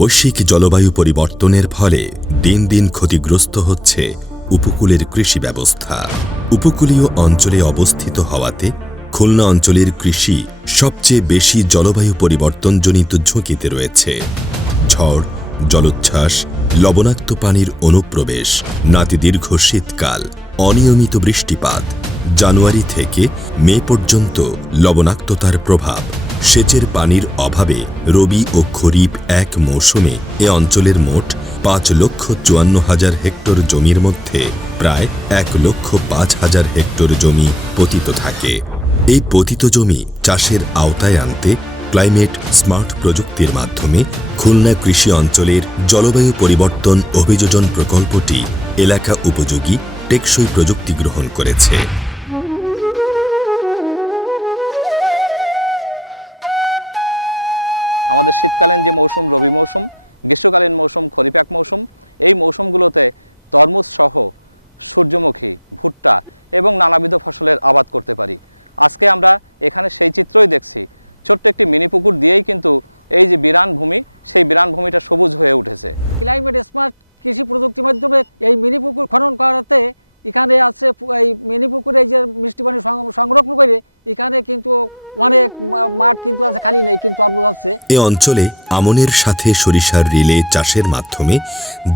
বৈশ্বিক জলবায়ু পরিবর্তনের ফলে দিন দিন ক্ষতিগ্রস্ত হচ্ছে উপকূলের কৃষি ব্যবস্থা। উপকূলীয় অঞ্চলে অবস্থিত হওয়াতে খুলনা অঞ্চলের কৃষি সবচেয়ে বেশি জলবায়ু পরিবর্তনজনিত ঝুঁকিতে রয়েছে। ঝড়, জলোচ্ছ্বাস, লবণাক্ত পানির অনুপ্রবেশ, নাতিদীর্ঘ শীতকাল, অনিয়মিত বৃষ্টিপাত, জানুয়ারি থেকে মে পর্যন্ত লবণাক্ততার প্রভাব, সেচের পানির অভাবে রবি ও খরিফ এক মৌসুমে এ অঞ্চলের মোট 5,54,000 হেক্টর জমির মধ্যে প্রায় 1,05,000 হেক্টর জমি পতিত থাকে। এই পতিত জমি চাষের আওতায় আনতে ক্লাইমেট স্মার্ট প্রযুক্তির মাধ্যমে খুলনা কৃষি অঞ্চলের জলবায়ু পরিবর্তন অভিযোজন প্রকল্পটি এলাকা উপযোগী টেকসই প্রযুক্তি গ্রহণ করেছে। আমাদের শীতকালীন যে মৌসুম রবি মৌসুম, গ্রীষ্মকালীন মৌসুম খরিফ এক মৌসুম, এই মৌসুমগুলোতে তরমুজ সহ সূর্যমুখী, ভুট্টা এবং নানাবিধ ফসলের আবাদ করতে পারি। আজকে আমরা এখানে সেই চিত্রই দেখছি। ছোট্ট একটি মিনি পুকুর দিয়েই কিন্তু এই যে বিরান ভূমি, সেই বিরান ভূমিটা সবুজ হয়ে উঠেছে। ক্লাইমেট স্মার্ট কৃষি প্রযুক্তির মাধ্যমে এই মিনি পুকুর খনন করাতে এখানে আছে এই মিনি পুকুরে যে মিষ্টি পানি সংরক্ষণ করে এখানে কিন্তু অনেক মাঠ কিন্তু আছে, খালি নেই, কিন্তু তরমুজ আছে। এই অঞ্চলে আমনের সাথে সরিষার রিলে চাষের মাধ্যমে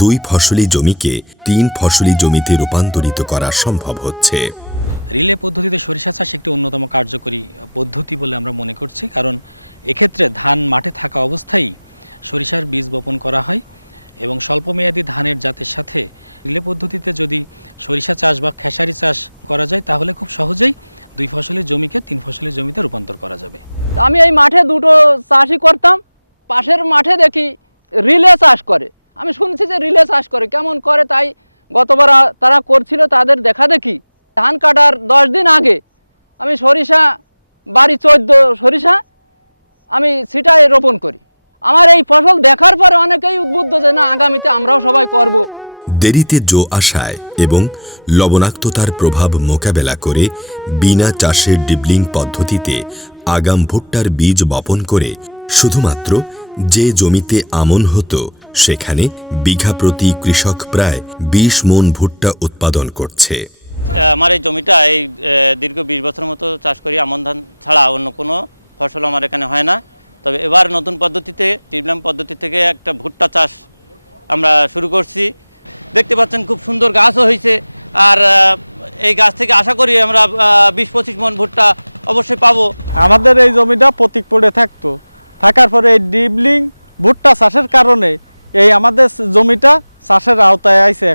2 ফসলি জমিকে 3 ফসলি জমিতে রূপান্তরিত করা সম্ভব হচ্ছে। রিলে পদ্ধতিতে সরিষা চাষ একটি অন্যতম কার্যকরী পদ্ধতি বলে আমরা মনে করছি, কারণ এক্ষেত্রে ধান মাঠে থাকা অবস্থায় সরিষার বীজ বপন করা হয় এবং স্বল্পমেয়াদী ধানের জাতের সাথে রিলে পদ্ধতিতে যদি সরিষা চাষ বা খেসারি চাষ করা যায় তাহলে খুব সহজেই 2 ফসলি জমিকে 3 ফসলি জমিতে রূপান্তর করা যাবে। আমি এই মাঠে দুটো চাষই করতাম, পাশের মাঠে দেখি রিলে চাষ করে। আমি শুনছি যে রিলে চাষ করে, কেমন করে তাই গতবার তারা করছিল, তাদের দেখা দেখি ধান কাটার 10 দিন আগে আমি সরিষা বাড়ি 14 সরিষা আমি ছিটায় রোপণ করি। আমার এই ফসল দেখার পরে অনেকেই উদ্বুদ্ধ যে না, আগামীতে আমরাও সবাই করব। দেরিতে জো আসায় এবং লবণাক্ততার প্রভাব মোকাবেলা করে বিনা চাষে ডিবলিং পদ্ধতিতে আগাম ভুট্টার বীজ বপন করে শুধুমাত্র যে জমিতে আমন হতো সেখানে বিঘা প্রতি কৃষক প্রায় 20 মণ ভুট্টা উৎপাদন করছে। আমার এই জমিটা এই দীর্ঘ 20 বছরের মতো চাষ করি, আমন ধান ছাড়া অন্য কোনো ফসল আমার এখানে হয় না। তবে এবার নতুন পদ্ধতিতে ডিবলিং পদ্ধতি থেকে একটা ভুট্টা চাষ আমরা শুরু করছি। দেখতে পাচ্ছেন খুব সুন্দর গাছও হয়েছে, আর এই গাছ থেকে আশা করি আমরা 20-25 মণ ভুট্টা অবশ্যই পাবো। আমাদের এই জমিটা প্রতীক পড়ে থাকতো, থাকার পরে এই ডিবলিং ভুট্টা চাষের কারণে এই আমাদের জমিটা চাষের আওতায় আইছে।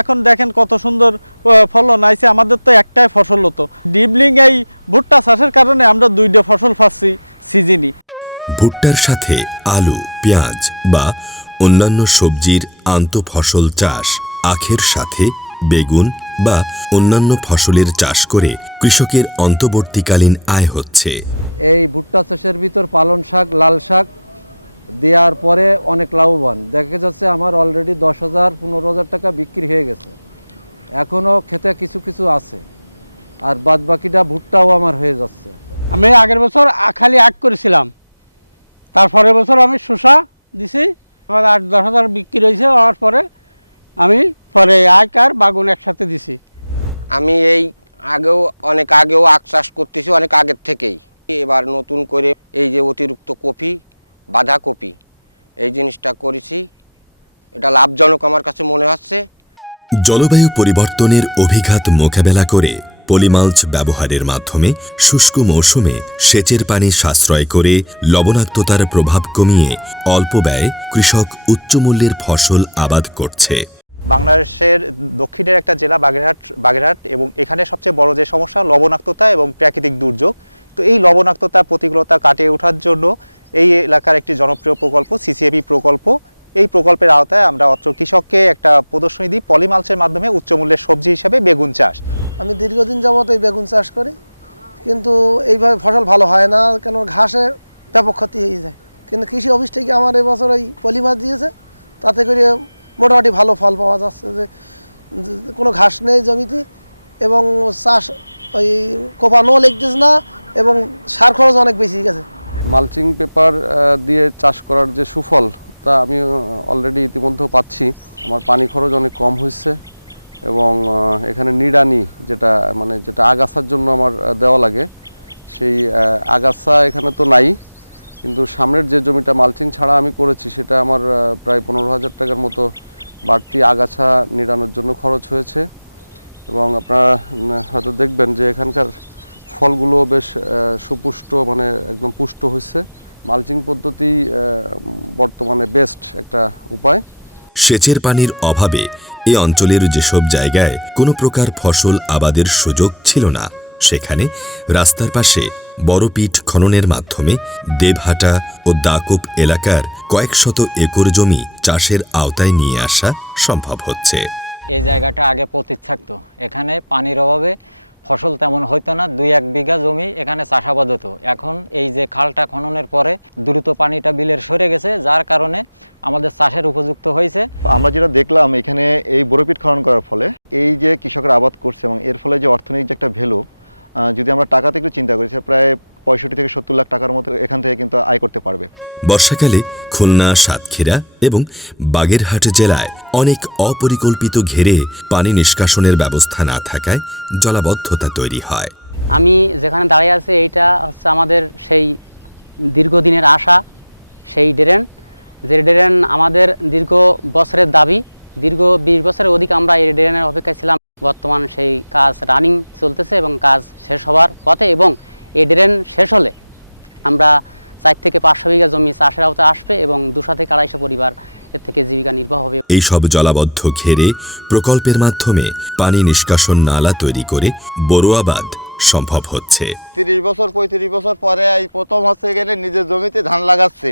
এখন দেখেন কত সুন্দর ফলন আইছে। আমাদের তো একটাই ফসল হতো, ডিবলিং এই ভুট্টা চাষের কারণে আমরা 2টা ফসল পাচ্ছি সিজনই। ভুট্টার সাথে আলু, পেঁয়াজ বা অন্যান্য সবজির আন্তঃফসল চাষ, আখের সাথে বেগুন বা অন্যান্য ফসলের চাষ করে কৃষকের অন্তর্বর্তীকালীন আয় হচ্ছে। এই ভুট্টা চাষের ভিতর পালন শাক, লাল শাক দেওয়ার পরে অনেক লাভবান দেখা যাচ্ছে। আমার অলরেডি 10,000-15,000 টাকা বিক্রি হয়ে গেছে, এখনও খেতে কিছু কিছু আছে, আর বাদ বাকিটা ভুট্টাও আমার হয়ে যাচ্ছে। আমি আগের বছর খালি আখ করেছিলাম, তারপরের বছর আমি শসা দিছি, আমার 8-10,000 বিক্রি হয়েছে। হওয়ার পরে আমি পরে আখ আর বাগুন একসাথে দিছি। আমি এই অনেক আগেও আখ চাষ করতেছি, অনেক আগের থেকেই। এবার নতুন করে এই যে অতিরিক্ত কপি, বাঁধাকপি, এই জিনিসটা করেছি, এটা লাভজনক আমার কাছে মনে হচ্ছে। জলবায়ু পরিবর্তনের অভিঘাত মোকাবেলা করে পলিমাল্চ ব্যবহারের মাধ্যমে শুষ্ক মৌসুমে সেচের পানি সাশ্রয় করে লবণাক্ততার প্রভাব কমিয়ে অল্প ব্যয়ে কৃষক উচ্চমূল্যের ফসল আবাদ করছে। বাংলাদেশের দক্ষিণের একটা জেলা বাগেরহাট, এবং এখানে সবচেয়ে বড় যে সমস্যা লবণাক্ততা এবং প্রাকৃতিক দুর্যোগ। তো এই লবণাক্ততা প্রতিকূলতা কাটিয়ে ওঠার জন্য এই এলাকার একটি জনপ্রিয় প্রকল্প সিসিএপি প্রকল্প। এই প্রকল্পের আওতায় আমরা অত্র কৃষককে একটা প্রদর্শনী দিই পলিমালচের মাধ্যমে উচ্চমূল্যের সবজি হিসেবে বেগুন চাষ। আমি দীর্ঘদিন যাবত এই বেগুন চাষ করি, কিন্তু এইভাবে ফসল ভালো হয় না, কেন ঘাসে ব্যাপক ক্ষতি হয়ে যায়। কিন্তু কৃষি অফিস থেকে আমার এবছর এই পলিমাছ দিয়েছে, তাতে করে মোটামুটি ভালো ফল পাওয়া যাচ্ছে, যে কোনো ঘাস নেই জমিতে এবং চাষ ওই কোপানো লেগতেছে না এবং সার খরচ অনেক বেশি গেছে। মালচিং পেপার দিয়ে চাষ করার যে সুফল তা আমি অলরেডি ইতিমধ্যে পাচ্ছি। আমার পানি খরচ অনেক কম হয়েছে এবং এখানে নিড়ানি যেটা আগাছার জন্য আমার দেওয়া লাগে, সেই আগাছা এখানে তো নাই, কিন্তু সামনের যে জমিটা মালচিং ছাড়া আমি করেছি সেটা আমার প্রায় 15,000 টাকার মতো বাড়তি আগাছা নিড়ানোর জন্য খরচ হয়েছে। এবং আপনারা হয়তো দেখবেন যে এখানকার ফলগুলো বেশ সুপুষ্ট, একদম পুষ্ট হয়েছে। মালচিং পদ্ধতি বর্তমানে বেস্ট একটা উপায়। সেচের পানির অভাবে এ অঞ্চলের যেসব জায়গায় কোনো প্রকার ফসল আবাদের সুযোগ ছিল না, সেখানে রাস্তার পাশে বড় পিট খননের মাধ্যমে দেবহাটা ও দাকুপ এলাকার কয়েক শত একর জমি চাষের আওতায় নিয়ে আসা সম্ভব হচ্ছে। এই জায়গাটা আগে পতিত থাকতো, এখানে পানির অভাবে ফসল তেমন হইতো না, 2-1 বিঘা জমি এখানে চাষাবাদ হতো। এখন এই যে খালটা খননের পরে দ্রুত পানিটা বিলের সরে গেছে, যার কারণে আমাদের চাষের উপযুক্ত হয়েছে। আমরা যেটা দেখলাম এখানে এই বড়পিট খনন করার ফলে এই যে কৃষকরা আবাদ করছে এবং এর ফলে যে অর্থনৈতিক যে একটা ভ্যালু, যদি আমরা টাকাতে একটু চিন্তা করি, প্রায় 65 থেকে 70 লাখ টাকার মতো এখান থেকে কিন্তু আয় করতে পারবে। বর্ষাকালে খুলনা, সাতক্ষীরা এবং বাগেরহাট জেলায় অনেক অপরিকল্পিত ঘেরে পানি নিষ্কাশনের ব্যবস্থা না থাকায় জলাবদ্ধতা তৈরি হয়। আমি যেখানে দাঁড়িয়ে আছি এইটা হচ্ছে আমাদের সেই দীর্ঘদিনের আশা, সেই ড্রেন, যে ড্রেন আমাদের দীর্ঘ বছরের দাবি। দীর্ঘ 20 বছরের অধিক আমরা এই ড্রেনের অপেক্ষায় ছিলাম। বর্তমান সেই কাজ রানিং চলতেছে এবং কাজ শেষ হওয়ার পথে, এবং এই ড্রেন শেষ হলে আমরা 4 থেকে 500 বিঘা জমি চাষের আওতায় আসবে এবং 200 থেকে 250 পরিবার এর থেকে জীবিকা নির্বাহ হবে। এইসব জলাবদ্ধ ঘেরে প্রকল্পের মাধ্যমে পানি নিষ্কাশন নালা তৈরি করে বড় আবাদ সম্ভব হচ্ছে। 30 বছর 35 বছর পরে এই প্রথম হচ্ছে এখানে নিজের জমিতে ধান লাগাচ্ছে।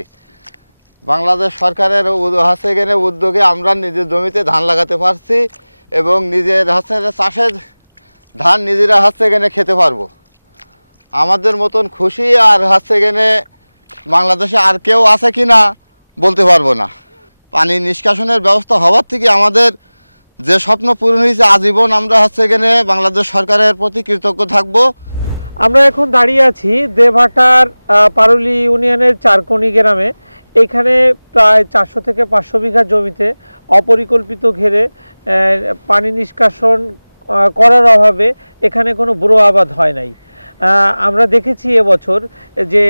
বাংলাদেশ সরকারের হচ্ছে এখানে উদ্যোগে আমরা নিজের জমিতে ধান লাগাতে পারছি এবং নিজের হচ্ছে চাষের ধান নিজেরা হচ্ছে এখানে খেতে পারবো। আমাদের মতন খুশি আর হচ্ছে এখানে বাংলাদেশে আর কেউ আছে কি না বলতে পারবো না। পানি নিষ্কাশনের ব্যবস্থা হওয়ার থেকে আমাদের যে স্বপ্ন পূরণ হয়েছে, আজীবন আমরা হচ্ছে এখানে বাংলাদেশ সরকারের প্রতি কৃতজ্ঞ থাকব। আমরা এখন দাঁড়িয়ে আছি দেবহাটার পারুলি ইউনিয়নের চারকোনি গ্রামে। এখানে প্রায় 400 থেকে 500 বিঘা জমিতে অপরিকল্পিত ঘেরে পানি নিষ্কাশন করার অভাবে এখানে কোনো বুড়ো আবাদ হয় নাই। আমরা দেখেছি এবছর যে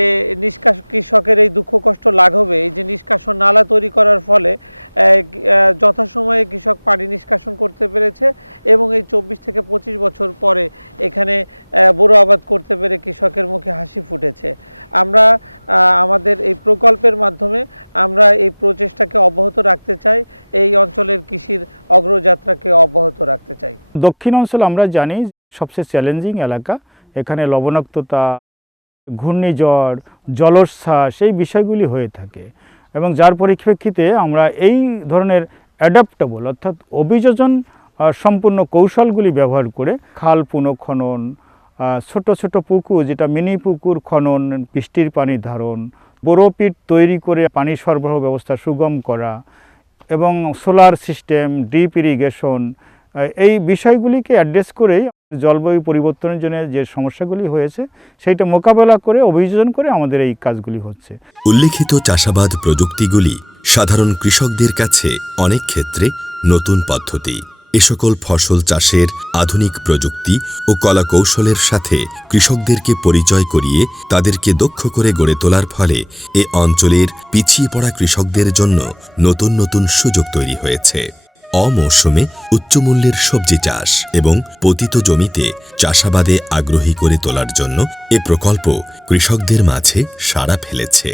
কৃষকের এই দুঃখ কষ্ট লাঘবে এই যে নিষ্কাশন নালা তৈরি করার ফলে যথাসময়ে কৃষক পানি নিষ্কাশন করতে পেরেছে এবং এই 24 থেকে 25 বছর পরে এখানে বোরো আবাদ করতে পেরে কৃষকের মুখে হাসি ফুটেছে। আমরা আমাদের এই প্রকল্পের মাধ্যমে আমরা এই প্রচেষ্টাকে অব্যাহত রাখতে চাই, এই অঞ্চলের কৃষির অগ্রযাত্রাকে অব্যাহত রাখতে চাই। দক্ষিণ অঞ্চল আমরা জানি সবচেয়ে চ্যালেঞ্জিং এলাকা। এখানে লবণাক্ততা, ঘূর্ণিঝড়, জলোচ্ছ্বাস এই বিষয়গুলি হয়ে থাকে এবং যার পরিপ্রেক্ষিতে আমরা এই ধরনের অ্যাডাপ্টেবল অর্থাৎ অভিযোজন সম্পূর্ণ কৌশলগুলি ব্যবহার করে খাল পুনঃখনন, ছোট ছোট পুকুর যেটা মিনি পুকুর খনন, বৃষ্টির পানি ধারণ, বড়পিট তৈরি করে পানি সরবরাহ ব্যবস্থা সুগম করা এবং সোলার সিস্টেম, ড্রিপ ইরিগেশন, এই বিষয়গুলিকে অ্যাড্রেস করেই জলবায়ু পরিবর্তনের জন্য যে সমস্যাগুলি হয়েছে সেইটা মোকাবেলা করে অভিযোজন করে আমাদের এই কাজগুলি হচ্ছে। উল্লেখিত চাষাবাদ প্রযুক্তিগুলি সাধারণ কৃষকদের কাছে অনেক ক্ষেত্রে নতুন পদ্ধতি। এ সকল ফসল চাষের আধুনিক প্রযুক্তি ও কলা কৌশলের সাথে কৃষকদেরকে পরিচয় করিয়ে তাদেরকে দক্ষ করে গড়ে তোলার ফলে এ অঞ্চলের পিছিয়ে পড়া কৃষকদের জন্য নতুন নতুন সুযোগ তৈরি হয়েছে। অমৌসুমে উচ্চমূল্যের সবজি চাষ এবং পতিত জমিতে চাষাবাদে আগ্রহী করে তোলার জন্য এ প্রকল্প কৃষকদের মাঝে সাড়া ফেলেছে।